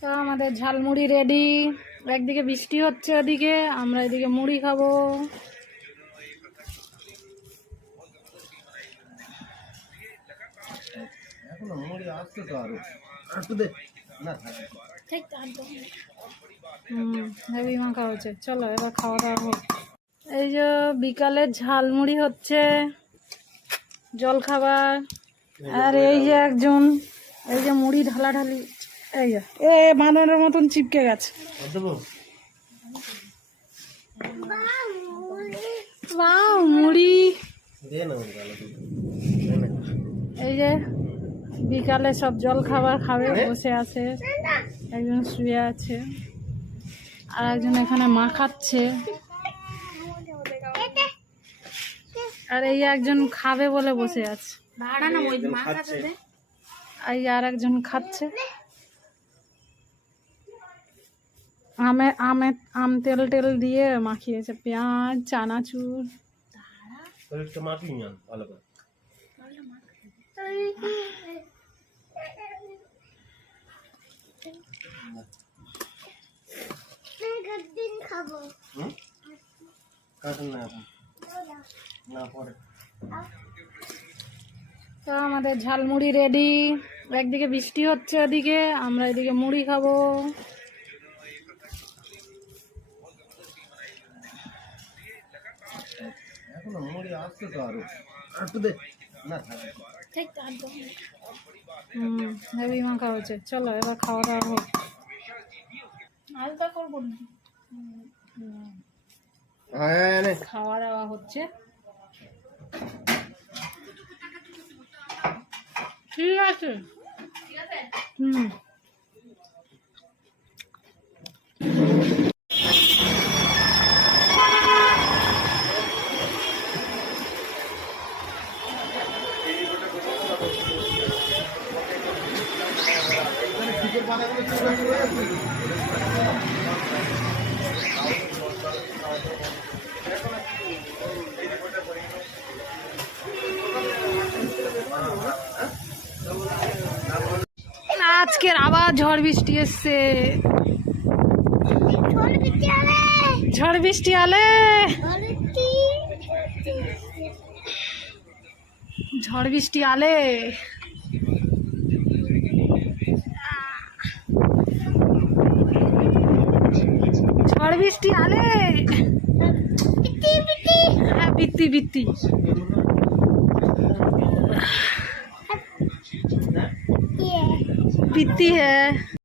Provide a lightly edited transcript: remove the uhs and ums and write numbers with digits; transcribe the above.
তো আমাদের ঝালমুড়ি রেডি। একদিকে বৃষ্টি হচ্ছে, ওদিকে আমরা এদিকে মুড়ি খাবো। হেভি মাখা হচ্ছে। চলো এবার খাওয়া দাওয়া হোক। এই যে বিকালে ঝালমুড়ি হচ্ছে, জল খাবার। আর এই যে একজন এই যে মুড়ি ঢালাঢালি, এই যে এ বাঁদরের মতন চিপকে গেছে। বাহ মুড়ি। এই যে বিকালে সব জল খাবার খাবে, বসে আছে। একজন শুয়ে আছে, আর একজন এখানে মাখাচ্ছে, আর এই একজন খাবে বলে বসে আছে। এই আর একজন খাচ্ছে। আম তেল টেল দিয়ে মাখিয়েছে, পেঁয়াজ, চানাচুর। তো আমাদের ঝালমুড়ি রেডি। একদিকে বৃষ্টি হচ্ছে, ওদিকে আমরা এদিকে মুড়ি খাবো। হেভি মাখা হচ্ছে। চলো এবার খাওয়া দাওয়া হোক। খাওয়া দাওয়া হচ্ছে। ঠিক আছে। আজকের আবার ঝড় বৃষ্টি এসছে। ঝড় বৃষ্টি আলে, ঝড় বৃষ্টি আলে। ঝড় বৃষ্টি আলে। হ্যাঁ বিত্তি বিত্তি বিত্তি হ্যাঁ।